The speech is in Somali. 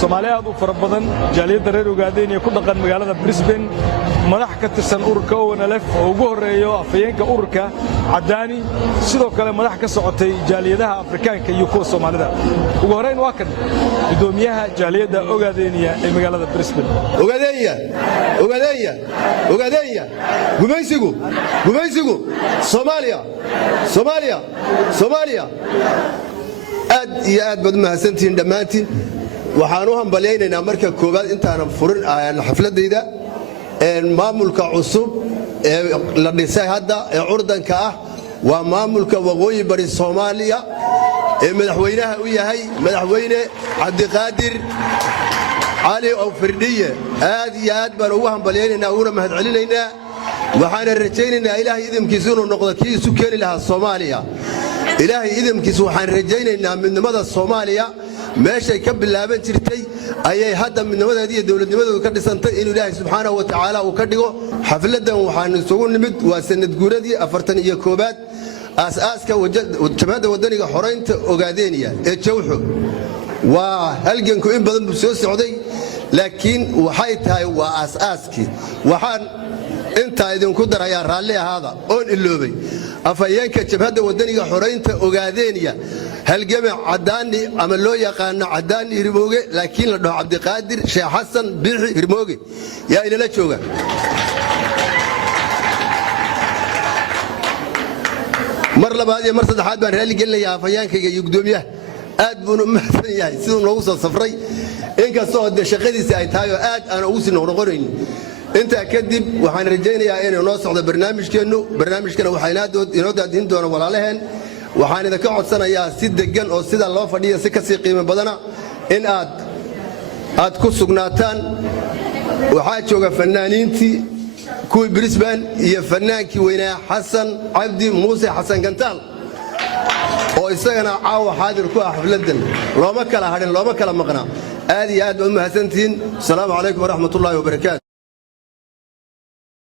Soomaaliya aad u fara badan jaaliyadda reer Ogaadeen iyo ku dhaqan magaalada Brisbane madax ka tirsan ururka ONLF oo ugu horeeyo afayeenka ururka Cadaani sidoo kale madax ka socotay jaaliyadaha Afrikaanka iyo kuwa Soomaalida ugu horeyn waa kan gudoomiyaha jaaliyadda Ogaadeen ee magaalada Brisbane Ogaadeen gumaysigu Soomaaliya aad iyo aad baad mahadsantihiin dhammaantiin waxaan u hambaleynaynaa marka koowaad intaanan furin xafladayda maamulka cusub ee la dhisay hadda ee curdanka ah waa maamulka waqooyi bari Soomaaliya ee madaxweynaha u yahay madaxweyne Cabdiqaadir cali oo firdhiye aad iyo aad baan ugu hambaleynaynaa una mahad celinaynaa waxaan rajaynaynaa ilaahay idinkiisa inuu noqdo kii isu keeni lahaa Soomaaliya ilaahay idinkiisa waxaan rajaynaynaa midnimada Soomaaliya meeshay ka bilaaban jirtay ayay hadda midnimadeedii iyo dawladnimadeedu ka dhisantay in ilaahay subxaanahu wa ta'aala uu ka dhigo xafladan waxaan isugu nimid waa sanad guuradii 41aad aasaaska jamhadda wadaniga xoreynta Ogaadeniya ee Jowxo waa halganku in badan buu soo socday laakiin waxay tahay waa aasaaskii waxaan inta idinku darayaa raalli ahaada oon iloobay afayeenka jamhadda wadaniga xoreynta Ogaadeniya halgama Cadaani ama loo yaqaan Cadaani Hirmooge laakiin la dhaho Cabdiqaadir Sheekh Xasan Biixi Hirmooge yaa inala jooga mar labaad iyo mar saddexaad baan raali gelinayaa afayeenkayga iyo gudoomiyaha aad buu u mahadsan yahay sidoo noogu soo safray inkastoo shaqadiisa ay tahay oo aad aan ugu sii noqonayn inta kadib waxaan rajaynayaa inuu noo socdo barnaamijkana waxaa inoo daadin doona walaalaheen waxaan idinka codsanayaa si degan oo sida loo fadhiyo si ka sii qiimo badana in aad ku sugnaataan waxaa jooga fanaaniintii kuwii Brisbane iyo fanaankii weynaa Xasan Cabdi Muuse Xasan Gantaal oo isagana caawa xaadir ku ah xafladan looma kala hadhin looma kala maqnaa aad iyo aad u mahadsantiin assalaamu calaykum waraxmatullaahi wabarakaatuh